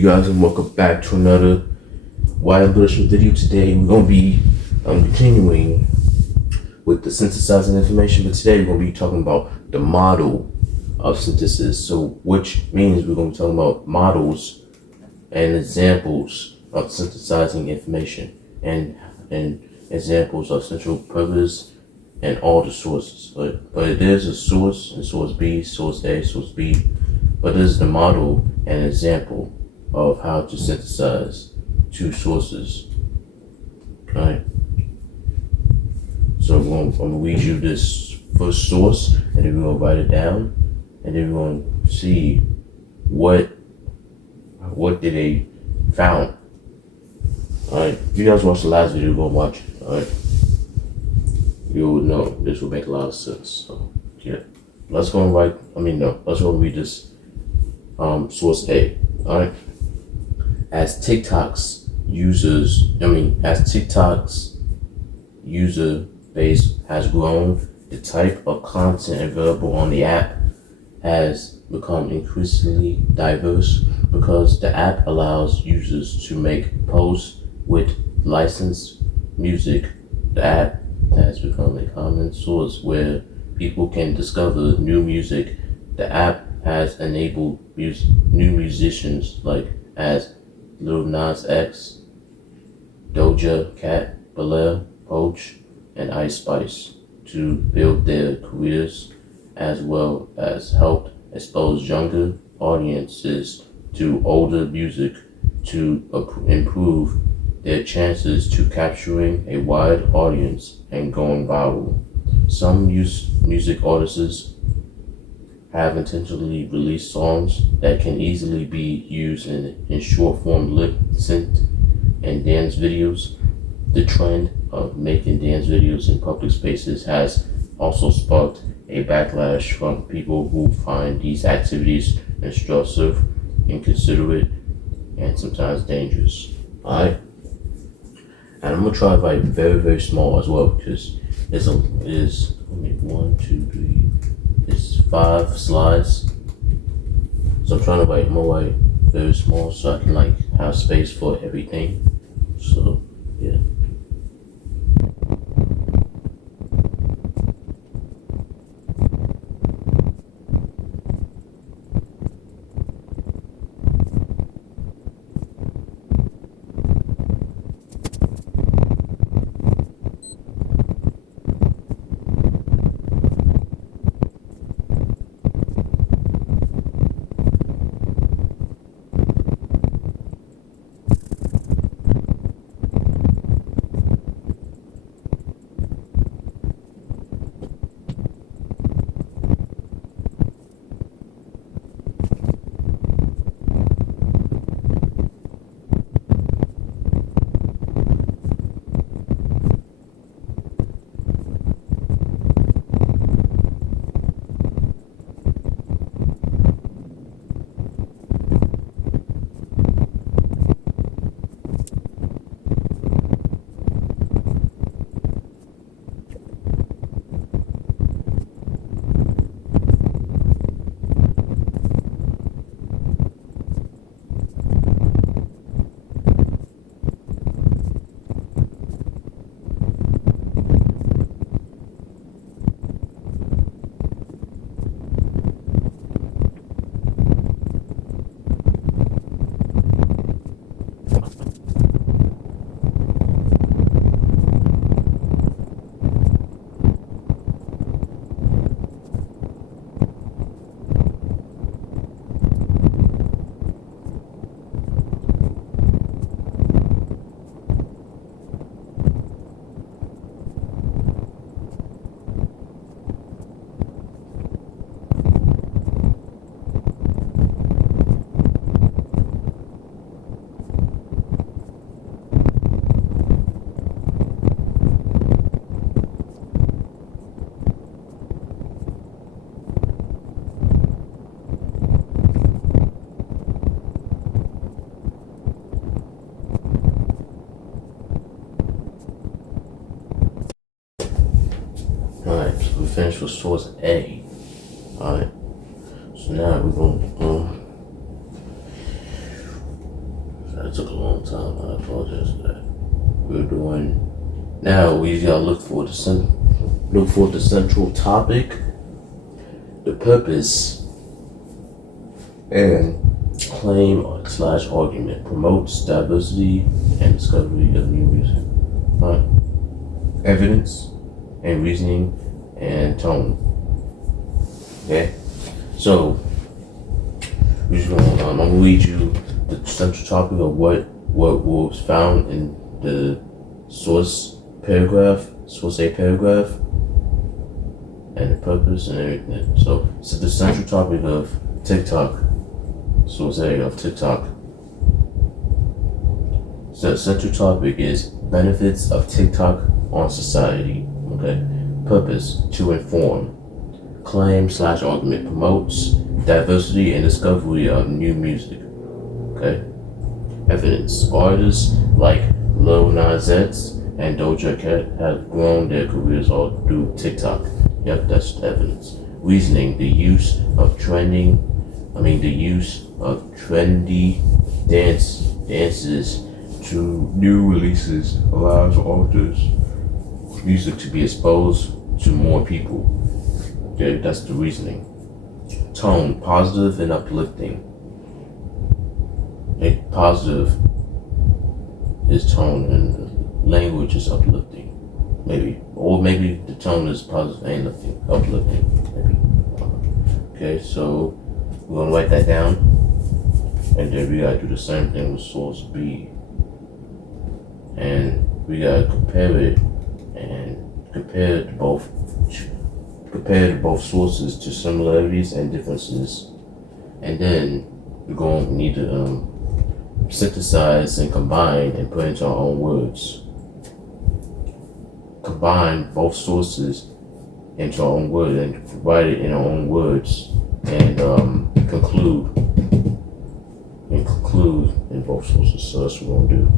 you guys, and welcome back to another wide embellishment video. Today we're going to be continuing with the synthesizing information, but today we're going to be talking about the model of synthesis. So which means we're going to be talking about models and examples of synthesizing information and examples of central purpose and all the sources. But it is a source and source B, source A, source B. But this is the model and example of how to synthesize two sources. Okay. So I'm going to read you this first source, and then we're going to write it down, and then we're going to see what did they found. Alright, if you guys watched the last video, go watch it. Alright, you will know this will make a lot of sense. So yeah, let's go and let's go and read this source A. Alright, as TikTok's user base has grown, the type of content available on the app has become increasingly diverse because the app allows users to make posts with licensed music. The app has become a common source where people can discover new music. The app has enabled new musicians like as Lil Nas X, Doja Cat, Belair, Poach, and Ice Spice to build their careers, as well as helped expose younger audiences to older music to improve their chances to capturing a wide audience and going viral. Some music artists have intentionally released songs that can easily be used in short form lip sync and dance videos. The trend of making dance videos in public spaces has also sparked a backlash from people who find these activities intrusive, inconsiderate, and sometimes dangerous. Alright? And I'm gonna try to write very, very small as well, because it's 5 slides. So I'm trying to write very small so I can have space for everything. So yeah. Alright, so we finished with source A. Alright, so now we're going to That took a long time. I apologize for that. We're doing now. We gotta look for the central topic, the purpose, and claim slash argument. Promotes diversity and discovery of new music. Right? Evidence and reasoning and tone. Okay, so I'm gonna read you the central topic of what was found in the source A paragraph, and the purpose and everything. So the central topic of TikTok, source A of TikTok. So the central topic is benefits of TikTok on society. Okay, purpose to inform. Claim slash argument promotes diversity and discovery of new music. Okay. Evidence. Artists like Lil Nas X and Doja Cat have grown their careers all through TikTok. Yep, that's the evidence. Reasoning. The use of trendy dances to new releases allows authors' music to be exposed to more people. Okay, that's the reasoning. Tone, positive and uplifting. Positive is tone and language is uplifting. Maybe the tone is positive and uplifting. Maybe. Okay, so we're gonna write that down, and then we gotta do the same thing with source B, and we gotta compare both sources to similarities and differences, and then we're going to need to synthesize and combine and put into our own words. Combine both sources into our own words and write it in our own words, and conclude in both sources. So that's what we're going to do.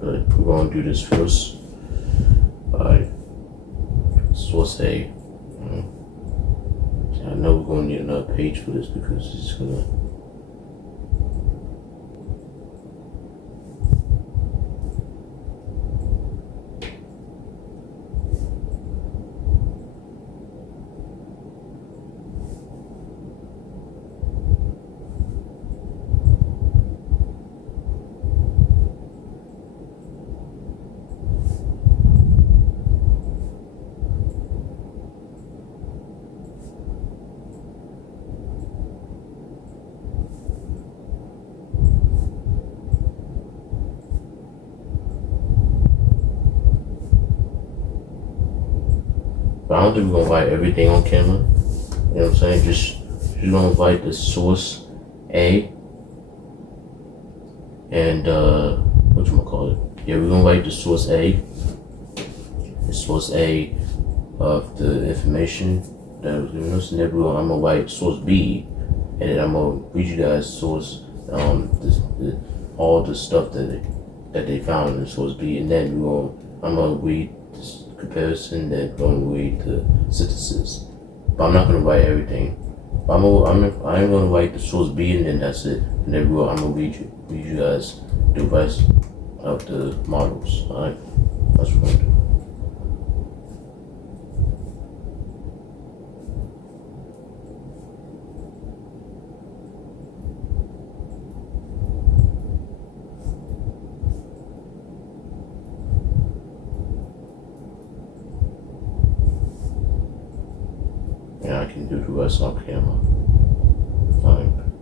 But we're going to do this first. Alright, source A. I know we're going to need another page for this because it's going to. But I don't think we're gonna write everything on camera. You know what I'm saying? Just gonna write the source A and whatchamacallit. Yeah, we're gonna write the source A. The source A of the information that was given us, and then I'm gonna write source B, and then I'm gonna read you guys source all the stuff that they found in source B, and then I'm gonna read this comparison, then going to read the synthesis. But I'm not going to write everything. I'm going to write the source B, and then that's it. And then I'm going to read you guys the rest of the models. Alright? That's what we're going to do. And I can do the rest on camera.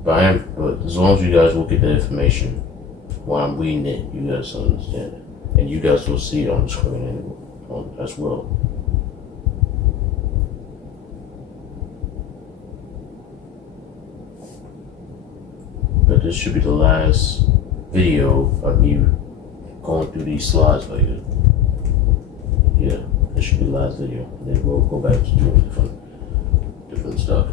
But as long as you guys will get the information while I'm reading it, you guys understand it. And you guys will see it on the screen as well. But this should be the last video of me going through these slides right here. Yeah, this should be the last video. And then we'll go back to doing different stuff.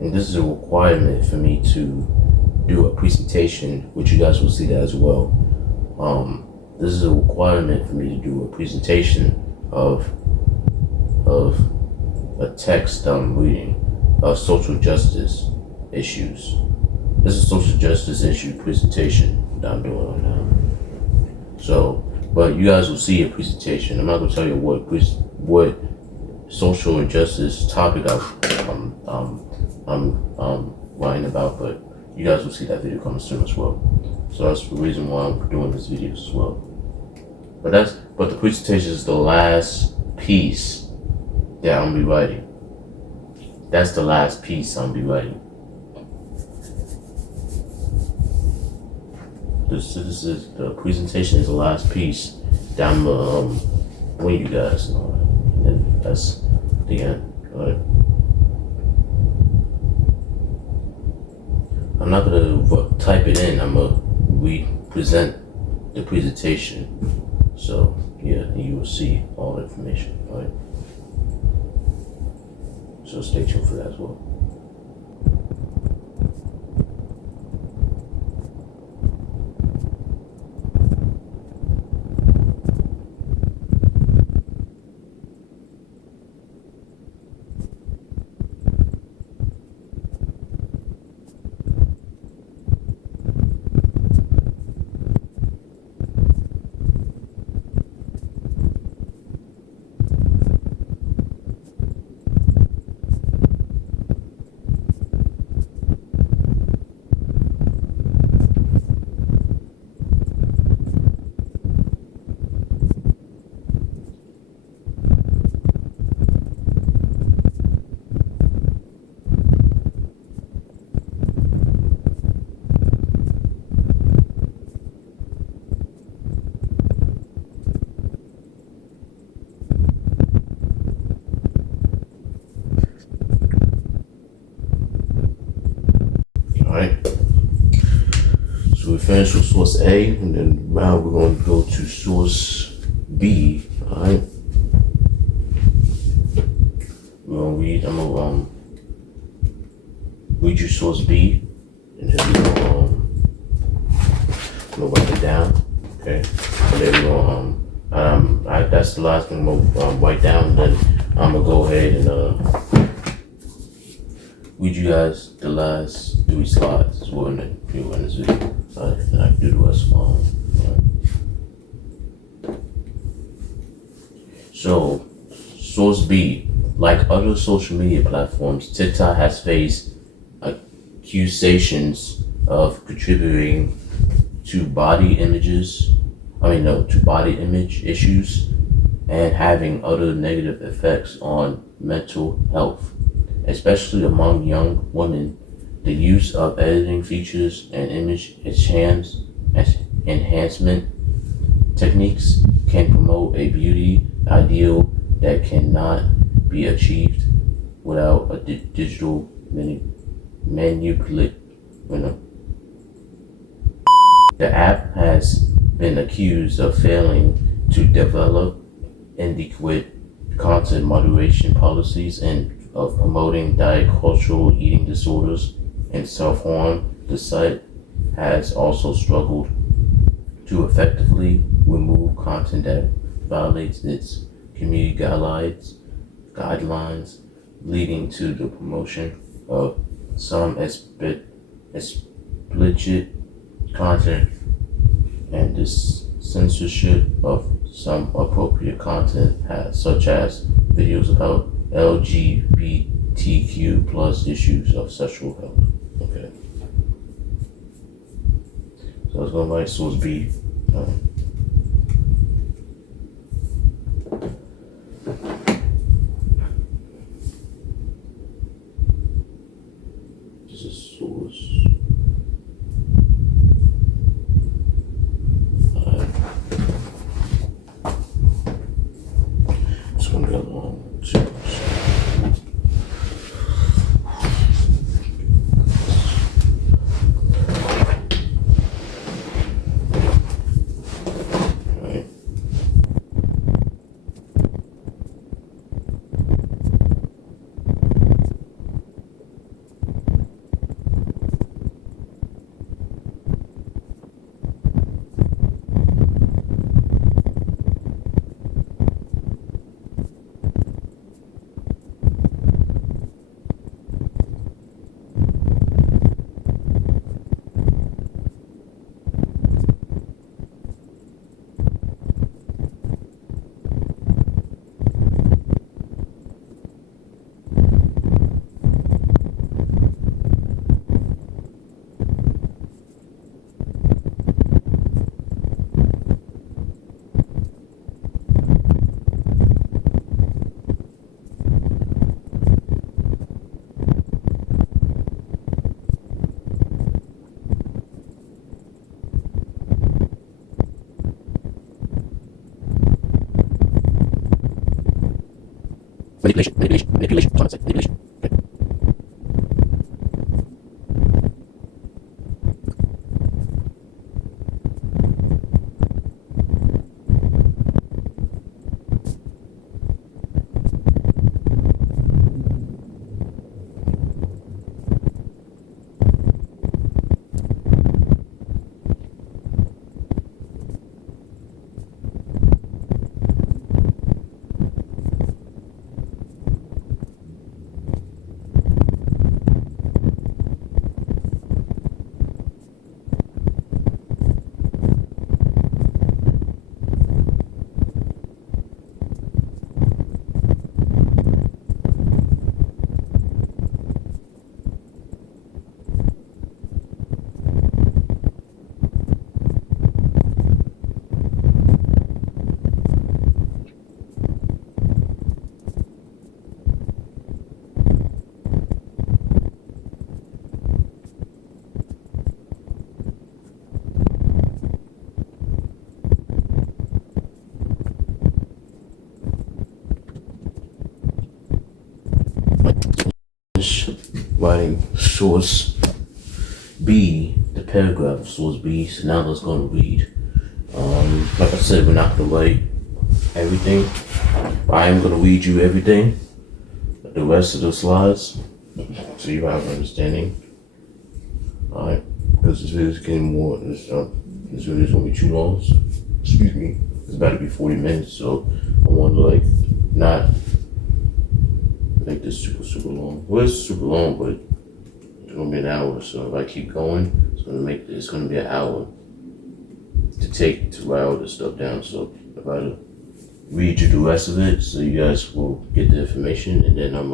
And this is a requirement for me to do a presentation, which you guys will see that as well. This is a requirement for me to do a presentation of a text I'm reading of social justice issues. This is a social justice issue presentation that I'm doing right now. So, but you guys will see a presentation. I'm not gonna tell you what social injustice topic I'm writing about, but you guys will see that video coming soon as well. So that's the reason why I'm doing this video as well. But the presentation is the last piece that I'm gonna be writing. That's the last piece I'm gonna be writing. This is the presentation is the last piece that I'm gonna bring you guys. And then that's the end. Alright. I'm not gonna type it in. I'm gonna present the presentation. So yeah, you will see all the information. Alright. So stay tuned for that as well. Alright, so we finished with source A, and then now we're going to go to source B. Alright, I'm gonna read you source B, and then we're gonna write it down, okay? And then we're gonna, that's the last thing I'm gonna write down, then I'm gonna go ahead and read you guys the last 3 slides as well in this video. And I can do the rest long. So, source B, like other social media platforms, TikTok has faced accusations of contributing to body image issues and having other negative effects on mental health, especially among young women. The use of editing features and image enhancement techniques can promote a beauty ideal that cannot be achieved without a digital manipulate. The app has been accused of failing to develop adequate content moderation policies and of promoting diet cultural eating disorders and self-harm. The site has also struggled to effectively remove content that violates its community guidelines, leading to the promotion of some explicit content and the censorship of some appropriate content, such as videos about LGBTQ plus issues of sexual health. Okay. So I was going to write source B. This is source. It's going to be a long sequence. Manipulation. Sorry, manipulation. Okay. Writing source B, the paragraph of source B. So now let's go and read. Like I said, we're not gonna write everything. I am gonna read you everything, the rest of the slides, so you have an understanding. Alright, because this video is getting more. This video is gonna be too long. So, excuse me. It's about to be 40 minutes, so I want to not make this super long. Well, it's super long, but it's gonna be an hour. So if I keep going, it's gonna be an hour to write all this stuff down. So if I read you the rest of it, so you guys will get the information, and then I'm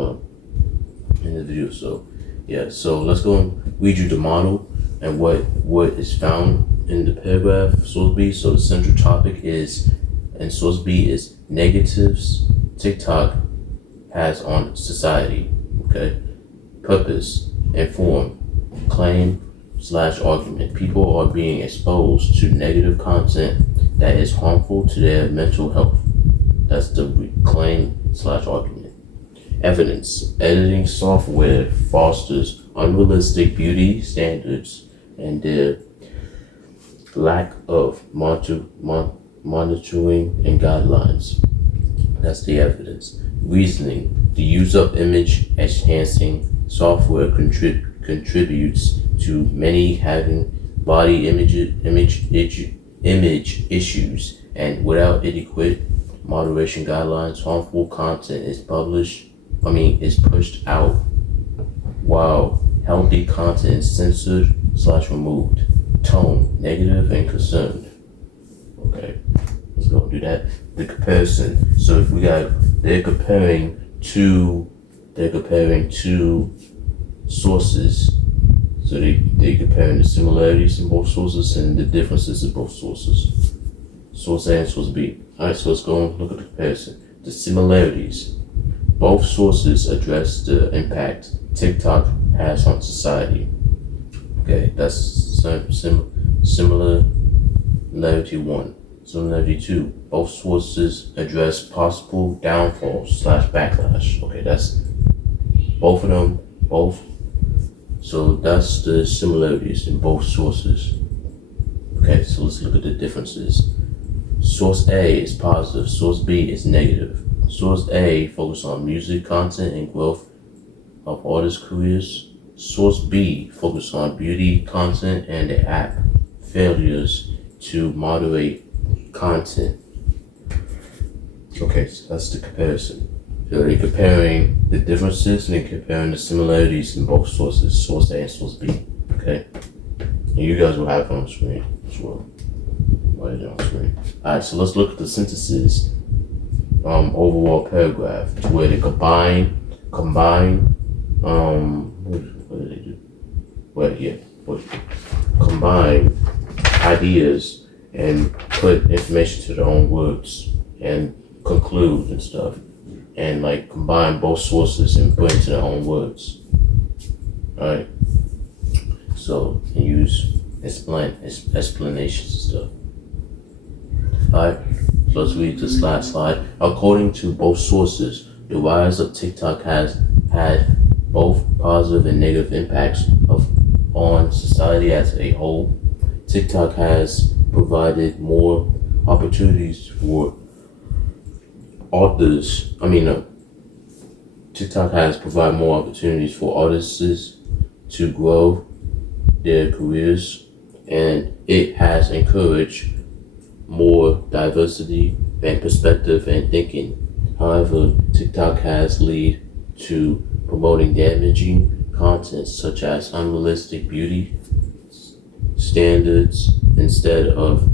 in the video. So yeah, so let's go and read you the model and what is found in the paragraph source B. So the central topic is, and source B is negatives TikTok has on society. Okay, purpose, inform, claim / argument. People are being exposed to negative content that is harmful to their mental health. That's the claim / argument. Evidence, editing software fosters unrealistic beauty standards and their lack of monitoring and guidelines. That's the evidence. Reasoning, the use of image enhancing software contributes to many having body image issues, and without adequate moderation guidelines, harmful content is pushed out, while healthy content is censored / removed. Tone, negative and concerned. Okay, let's go and do that. The comparison. So if we got, they're comparing two sources. So they're comparing the similarities in both sources and the differences in both sources. Source A and source B. Alright, so let's go and look at the comparison. The similarities. Both sources address the impact TikTok has on society. Okay, that's similarity 1. Similarity 2. Both sources address possible downfall / backlash. Okay, that's both of them. So that's the similarities in both sources. Okay, so let's look at the differences. Source A is positive. Source B is negative. Source A focuses on music content and growth of artists' careers. Source B focuses on beauty content and the app failures to moderate content. Okay, so that's the comparison. So they're comparing the differences and they're comparing the similarities in both sources, source A and source B. Okay, and you guys will have it on the screen as well. Write it on the screen. Alright, so let's look at the synthesis. Overall paragraph to where they combine. What do they do? Combine ideas and put information to their own words and conclude and stuff, and combine both sources and put into their own words. Alright, so and use explanations and stuff. Alright, so let's read this last slide. According to both sources, the rise of TikTok has had both positive and negative impacts on society as a whole. TikTok has provided more opportunities for authors. TikTok has provided more opportunities for artists to grow their careers, and it has encouraged more diversity and perspective and thinking. However, TikTok has led to promoting damaging content such as unrealistic beauty standards instead of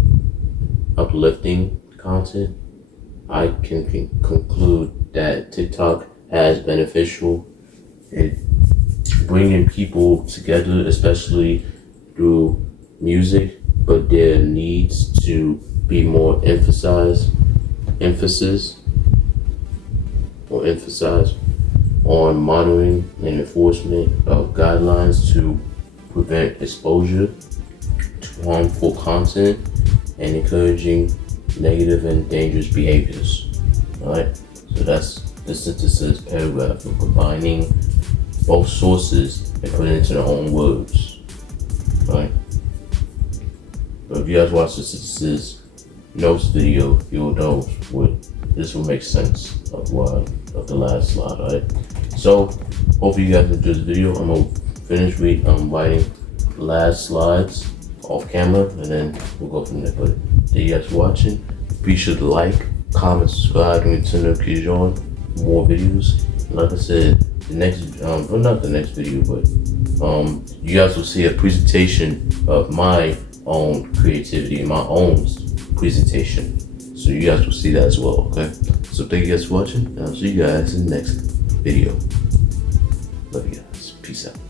uplifting content. I can conclude that TikTok has beneficial in bringing people together, especially through music, but there needs to be more emphasis on monitoring and enforcement of guidelines to prevent exposure to harmful content and encouraging negative and dangerous behaviors. Alright, so that's the synthesis paragraph of combining both sources and putting it into their own words. Alright, but if you guys watch the synthesis notes video, you'll know what this will make sense of the last slide. Alright, so hopefully you guys enjoyed the video. I'm gonna finish writing the last slides off camera, and then we'll go from there. But thank you guys for watching. Be sure to like, comment, subscribe, and turn notifications on for more videos. And like I said, the next well, not the next video, but you guys will see a presentation of my own creativity, my own presentation. So you guys will see that as well, okay? So thank you guys for watching, and I'll see you guys in the next video. Love you guys. Peace out.